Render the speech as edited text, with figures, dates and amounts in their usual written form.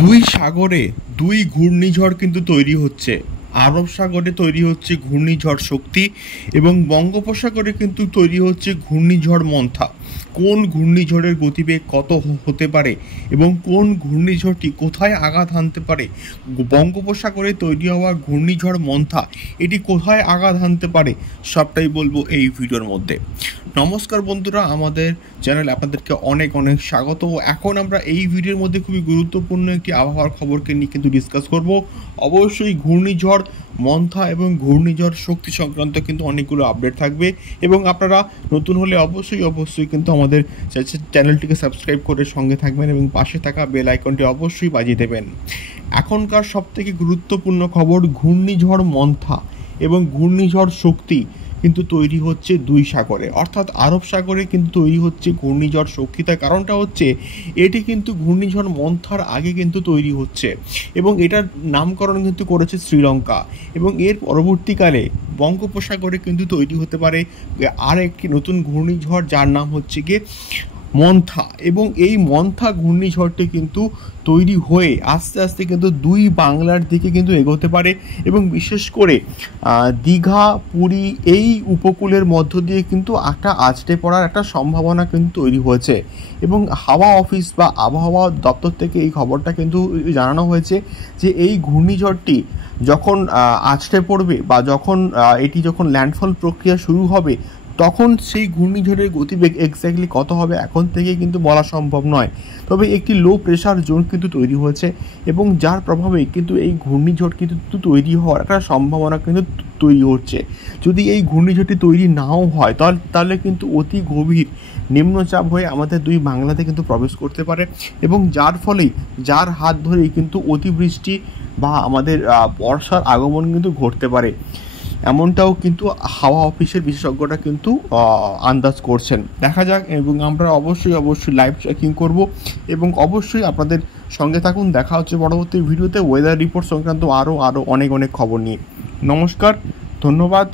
দুই সাগরে দুই ঘূর্ণিঝড় কিন্তু তৈরি হচ্ছে। আরব সাগরে তৈরি হচ্ছে ঘূর্ণিঝড় শক্তি এবং বঙ্গোপসাগরে কিন্তু তৈরি হচ্ছে ঘূর্ণিঝড় মন্থা। কোন ঘূর্ণিঝড়ের গতিবেগ কত হতে পারে এবং কোন ঘূর্ণিঝড়টি কোথায় আঘাত হানতে পারে, বঙ্গোপসাগরে তৈরি হওয়া ঘূর্ণিঝড় মন্থা এটি কোথায় আঘাত হানতে পারে, সবটাই বলবো এই ভিডিওর মধ্যে। নমস্কার বন্ধুরা, আমাদের চ্যানেলে আপনাদেরকে অনেক অনেক স্বাগত। এখন আমরা এই ভিডিওর মধ্যে খুবই গুরুত্বপূর্ণ একটি আবহাওয়ার খবরকে নিয়ে কিন্তু ডিসকাস করব। অবশ্যই ঘূর্ণিঝড় মন্থা এবং ঘূর্ণিঝড় শক্তি সংক্রান্ত কিন্তু অনেকগুলো আপডেট থাকবে এবং আপনারা নতুন হলে অবশ্যই কিন্তু আমাদের চ্যানেলটিকে সাবস্ক্রাইব করে সঙ্গে থাকবেন এবং পাশে থাকা বেল আইকনটি অবশ্যই বাজিয়ে দেবেন। এখনকার সবথেকে গুরুত্বপূর্ণ খবর, ঘূর্ণিঝড় মন্থা এবং ঘূর্ণিঝড় শক্তি কিন্তু তৈরি হচ্ছে দুই সাগরে, অর্থাৎ আরব সাগরে কিন্তু তৈরি হচ্ছে ঘূর্ণিঝড় শক্তি। তার কারণটা হচ্ছে এটি কিন্তু ঘূর্ণিঝড় মন্থার আগে কিন্তু তৈরি হচ্ছে এবং এটার নামকরণ কিন্তু করেছে শ্রীলঙ্কা এবং এর পরবর্তীকালে বঙ্গোপসাগরে কিন্তু তৈরি হতে পারে আর একটি নতুন ঘূর্ণিঝড়, যার নাম হচ্ছে গিয়ে মন্থা। এবং এই মন্থা ঘূর্ণিঝড়টি কিন্তু তৈরি হয়ে আস্তে আস্তে কিন্তু দুই বাংলার দিকে কিন্তু এগোতে পারে এবং বিশেষ করে দীঘা, পুরী এই উপকূলের মধ্য দিয়ে কিন্তু একটা আছড়ে পড়ার একটা সম্ভাবনা কিন্তু তৈরি হয়েছে এবং হাওয়া অফিস বা আবহাওয়া দপ্তর থেকে এই খবরটা কিন্তু জানানো হয়েছে যে এই ঘূর্ণিঝড়টি যখন আছড়ে পড়বে বা এটি যখন ল্যান্ডফল প্রক্রিয়া শুরু হবে, তখন সেই ঘূর্ণিঝড়ের গতিবেগ এক্স্যাক্টলি কত হবে এখন থেকে কিন্তু বলা সম্ভব নয়। তবে একটি লো প্রেশার জোন কিন্তু তৈরি হয়েছে এবং যার প্রভাবে কিন্তু এই ঘূর্ণিঝড় কিন্তু তৈরি হওয়ার একটা সম্ভাবনা কিন্তু তৈরি হচ্ছে। যদি এই ঘূর্ণিঝড়টি তৈরি নাও হয় তাহলে কিন্তু অতি গভীর নিম্নচাপ হয়ে আমাদের দুই বাংলাতে কিন্তু প্রবেশ করতে পারে এবং যার হাত ধরেই কিন্তু অতিবৃষ্টি বা আমাদের বর্ষার আগমন কিন্তু ঘটতে পারে, এমনটাও কিন্তু হাওয়া অফিসের বিশেষজ্ঞরা কিন্তু আন্দাজ করছেন। দেখা যাক, এবং আমরা অবশ্যই লাইভ চেকিং করব এবং অবশ্যই আপনাদের সঙ্গে থাকুন। দেখা হচ্ছে পরবর্তী ভিডিওতে ওয়েদার রিপোর্ট সংক্রান্ত আরও অনেক খবর নিয়ে। নমস্কার, ধন্যবাদ।